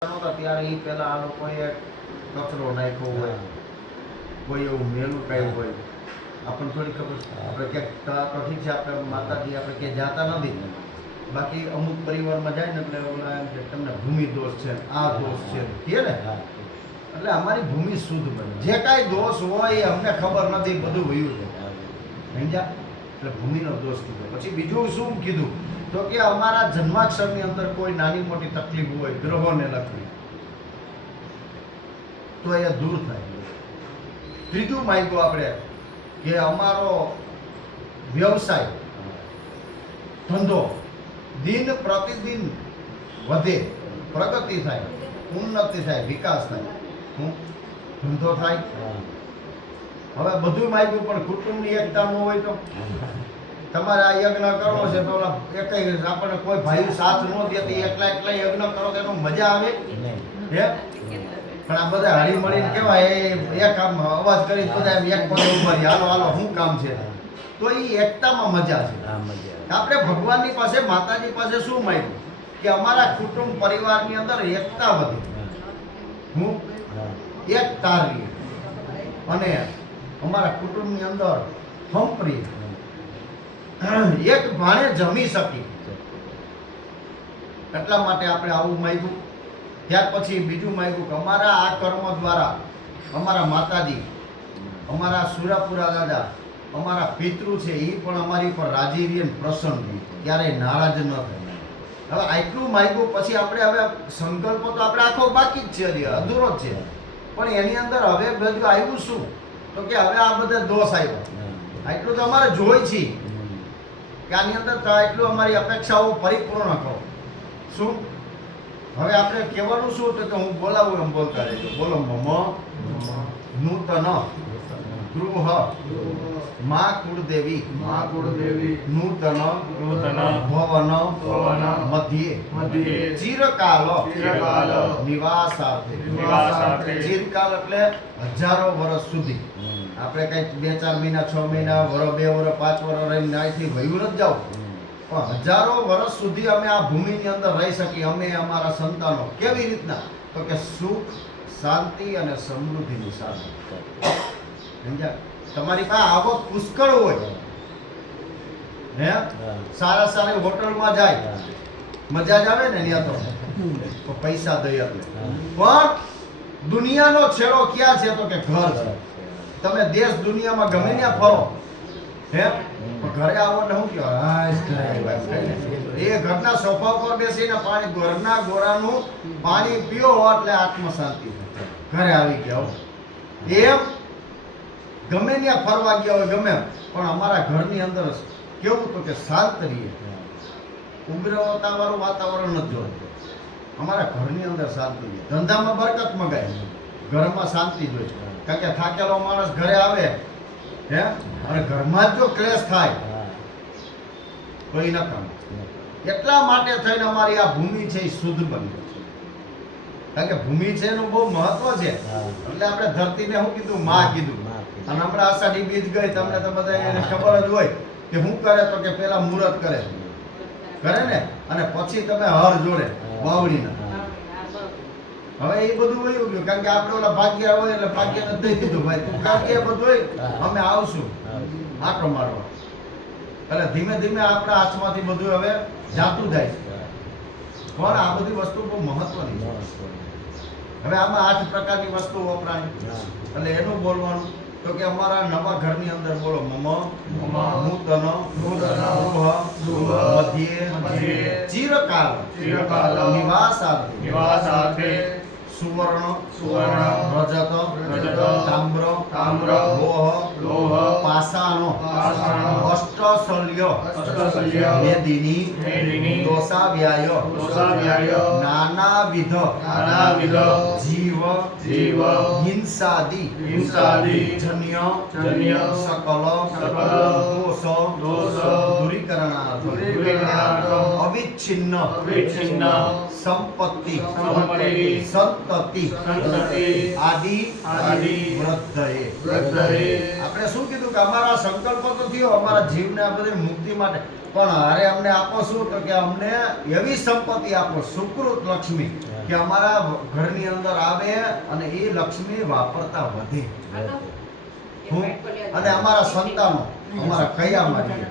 ત્યારે એ પેલા આ લોકોએ કચરો નાખ્યો હોય, કોઈ એવું મેલું કાંઈ હોય, આપણને થોડી ખબર છે. આપણે ક્યાંક તો ઠીક છે, આપણે માતાજી આપણે ક્યાંય જાતા નથી, બાકી અમુક પરિવારમાં જાય ને એટલે ઓલા એમ કે તમને ભૂમિ દોષ છે, આ દોષ છે કહે ને, એટલે અમારી ભૂમિ શુદ્ધ બને. જે કાંઈ દોષ હોય એ અમને ખબર નથી, બધું વયું છે સમજ્યા, એટલે ભૂમિનો દોષ કીધો. પછી બીજું શું કીધું તો કે અમારા જન્માક્ષરની અંદર કોઈ નાની મોટી તકલીફ હોય ગ્રહોને લગતી તો એ દૂર થાય. ત્રીજું માગ્યું આપણે કે અમારો વ્યવસાય ધંધો દિન પ્રતિદિન વધે, પ્રગતિ થાય, ઉન્નતિ થાય, વિકાસ થાય, ધંધો થાય. હવે બધું માગ્યું પણ કુટુંબની એકતા ન હોય તો તમારે આ યજ્ઞ કરવો છે તો એક આપણને કોઈ ભાઈ સાથ ન દે તો એકલા એકલા યજ્ઞ કરો તો એમાં મજા આવે હે? પણ આ બધા હળી મળીને કેવાય એક આમ અવાજ કરી બધા એક પગે ઉભા રહે, હાલો હાલો શું કામ છે, તો એ એકતામાં મજા છે. આપણે ભગવાનની પાસે માતાજી પાસે શું માંગ્યું કે અમારા કુટુંબ પરિવારની અંદર એકતા વધે, હું એક તારી અને અમારા કુટુંબની અંદર હંપરી એક ભાણે જમી શકી, એટલા માટે આપણે આવું માંગ્યું. ત્યાર પછી બીજું માંગ્યું કે અમારા આ કર્મો દ્વારા અમારા માતાજી, અમારા સુરાપુરા દાદા, અમારા પિતૃ છે એ પણ અમારી પર રાજી રહે, પ્રસન્ન રહે, ક્યારેય નારાજ ન થાય. હવે આટલું માંગ્યું પછી આપણે હવે સંકલ્પ તો આપણે આખો બાકી જ છે, અધૂરો જ છે, પણ એની અંદર હવે બધું આવ્યું શું તો કે હવે આ બધા દોષ આવ્યા. આટલું તો અમારે જોઈ છે કે આની અંદર એટલું અમારી અપેક્ષાઓ પરિપૂર્ણ કરો. શું હવે આપણે કહેવાનું શું તો કે હું બોલાવું એમ બોલતા રહેજો. બોલો મમ નૂતન ગૃહ મા કુળદેવી નૂતન ભવન મધ્યે ચિરકાલ નિવાસાર્થે. ચિરકાલ એટલે હજારો વર્ષ સુધી. આપણે કઈ 2-4 મહિના 6 મહિના વરસ 2 વરસ 5 વરસ રહીને અહીંથી વયું નથી જાવ, પણ હજારો વર્ષ સુધી અમે આ ભૂમિની અંદર રહી શકીએ. અમે અમારા સંતાનો કેવી રીતના તો કે સુખ શાંતિ અને સમૃદ્ધિની સાથે. સમજ્યા? તમારી પાસે આવક પુષ્કળ હોય હે, સારા સારી હોટલમાં જાય મજા જ આવે ને, ત્યાં તો પૈસા દઈ આપે, પણ દુનિયાનો છેડો ક્યાં છે તો કે ઘર છે. તમે દેશ દુનિયામાં ગમે ત્યાં ફરો હે, ઘરે આવો ને શું કહેવાય, એ ઘરના સોફા પર બેસીને પાણી ઘરના ગોરાનું પાણી પીઓ એટલે આત્મ શાંતિ. ઘરે આવી ગયા એમ ગમે ત્યાં ફરવા ગયા હોય ગમે, પણ અમારા ઘરની અંદર કેવું તો કે શાંત રહીએ, ઉગ્રતાવાળું વાતાવરણ નથી જોયું. અમારા ઘરની અંદર શાંતિ રહે, ધંધામાં બરકત મગાય, ઘરમાં શાંતિ જોઈએ. કારણ કે થાકેલો માણસ ઘરે આવે હે, અને ઘરમાં જ જો ક્લેશ થાય તો એ નકામ. એટલા માટે થઈને અમારી આ ભૂમિ છે એ શુદ્ધ બની, કારણ કે ભૂમિ છે એનું બહુ મહત્વ છે. એટલે આપણે ધરતીને શું કીધું, માં કીધું. અને હમણાં આષાઢી બીજ ગઈ, તમને તો બધા એને ખબર જ હોય કે શું કરે તો કે પેલા મુહૂર્ત કરે ને, અને પછી તમે હર જોડે વાવડીના. હવે એ બધું વયું ગયું, કારણ કે આપણે ઓલા ભાગ્યા હોય એટલે ભાગ્યને દઈ દીધું, ભાઈ તું ભાગ્ય બધું હોય અમે આવશું આટો મારવા. એટલે ધીમે ધીમે આપણા હાથમાંથી બધું હવે જાતું જાય છે. પણ આ બધી વસ્તુ બહુ મહત્વની છે. હવે આમાં 8 પ્રકારની વસ્તુ વપરાય, એટલે એનું બોલવાનું તો કે અમારા નવા ઘરની અંદર બોલો મમ નૂતન ગૃહ મધ્યે ચિરકાલ નિવાસાર્થે સુવર્ણ રજત તામ્ર લોહ પાષાણ અષ્ટશલ્ય મેદિની દોષાવ્યાય નાનાવિધ જીવ હિંસાદિ જન્ય સકલ દોષ દૂરીકરણાર્થ અવિચ્છિન્ન સંપત્તિ સંતતિ આદિ વૃદ્ધયે. આપણે શું કીધું કે અમારા સંકલ્પ તો થયો અમારા જીવને આ બધી મુક્તિ માટે, પણ હારે અમને આપો શું તો કે અમને એવી સંપત્તિ આપો સુકૃત લક્ષ્મી કે અમારા ઘરની અંદર આવે અને એ લક્ષ્મી વાપરતા વધે. હું અને અમારા સંતાનો અમારા કયામાં રહે.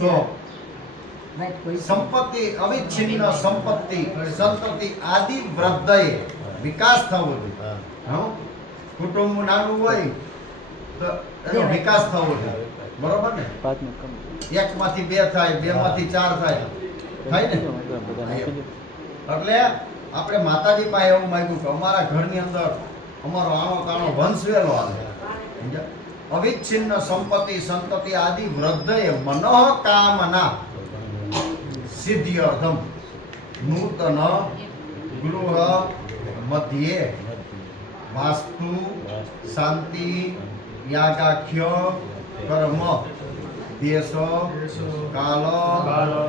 તો સંપત્તિ અવિચ્છિન્ન સંપત્તિ સંતતિ આદિ વૃદ્ધએ વિકાસ થવો જોઈએ. હા, કુટુંબ નાનું હોય તો એનો વિકાસ થવો જોઈએ. બરોબર ને? એક માંથી બે થાય, બે માંથી ચાર થાય ને. એટલે આપણે માતાજી પાસે એવું માંગ્યું કે અમારા ઘરની અંદર અમારો આણો તાણો વંશવેલો આવે. સમજ્યા? અવિચ્છિન્ન સંપત્તિ સંતતિ આદિ વૃદ્ધએ મનઃ કામના સિદ્ધ્યર્થમ નૂતન ગૃહ મધ્યે વાસ્તુ શાંતિ યાગાખ્ય કર્મ દેશ કાલ